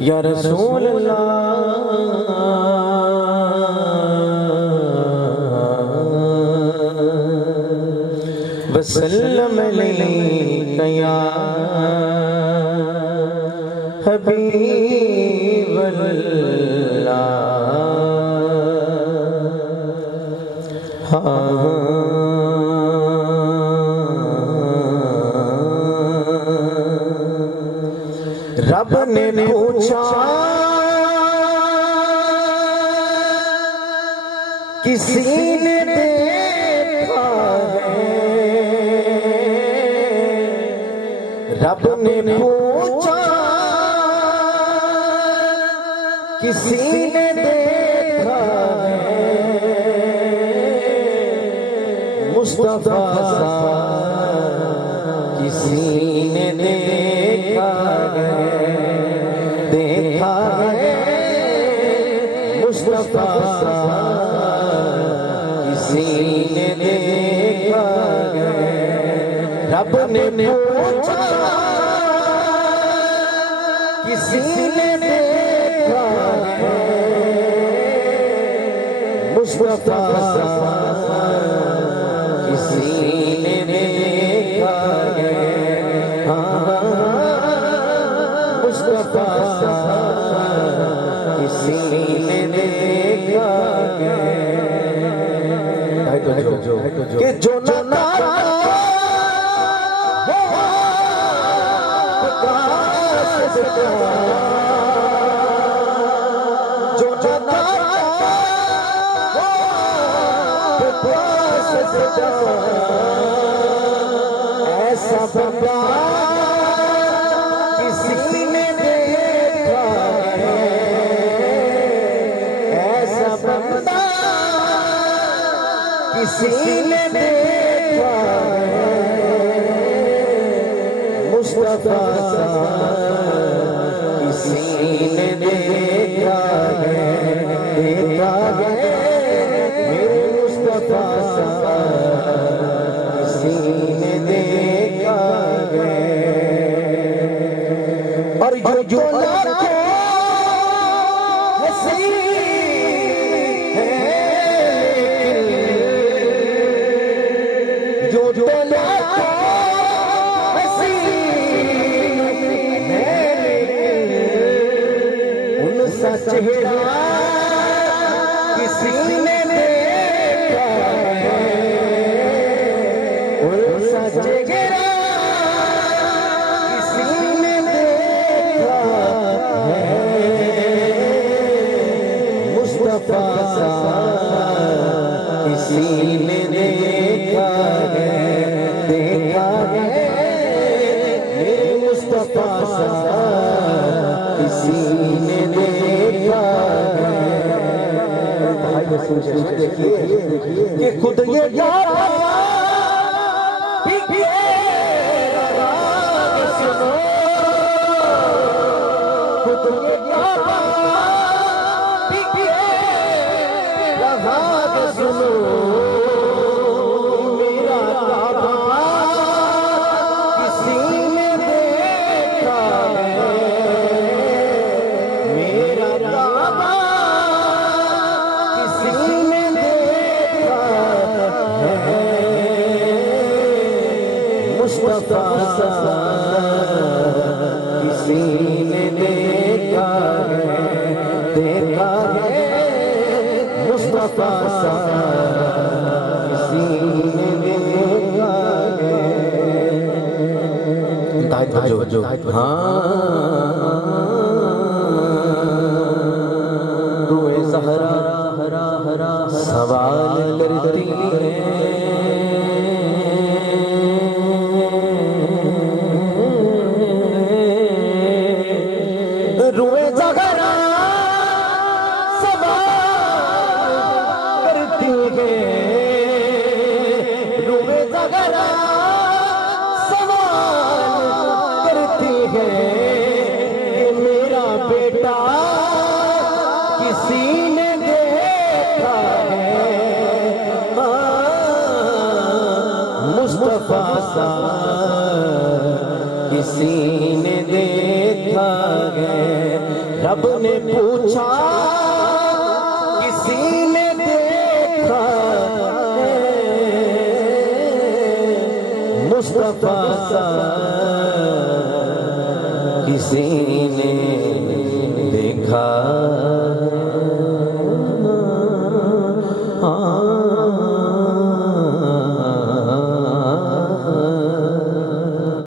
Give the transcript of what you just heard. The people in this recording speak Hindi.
या रसूल अल्लाह वसल्लम अलैका या हबीब अल्लाह। रब ने पूछा किसी ने देखा है, रब ने पूछा किसी ने देखा है, मुस्तफा सा किसी ने देखा है, देखा है मुस्तफा सा किसी ने देखा है। रब ने पूछा किसी ने देखा है, मुस्तफा सा किसी ने देखा है। मुस्तफा सा किसी ने देखा है। कि जो ना जो ऐसा बंदा किसी ने देखा है, ऐसा बंदा किसी ने देखा है, मुस्तफा सा किसी ने देखा है, देखा है मेरे मुस्तफा सा किसी ने देखा है। और जो लाखों हंसी है, जो लाखों हंसी है, उनका चेहरा किसी ने देखा है, उनका चेहरा किसी ने देखा है, मुस्तफा सा किसी ने देखा है, देखा है मेरे मुस्तफा सा किसी ने देखा है। देखिए कि खुद ये सुनो, खुद ये सुनो, मेरा काबा किसी ने देखा है, मेरा काबा किसी ने देखा है, मुस्तफा सा किसी ने देखा है, देखा है मुस्तफा सा किसी ने देखा है। जो रूए ज़हरा सवाल करती है, रूए ज़हरा सवाल करती है, रूए ज़हरा है कि मेरा बेटा किसी ने देखा है, मुस्तफा सा किसी ने देखा रब ने पूछा किसी ने देखा है मुस्तफा सा किसी ने देखा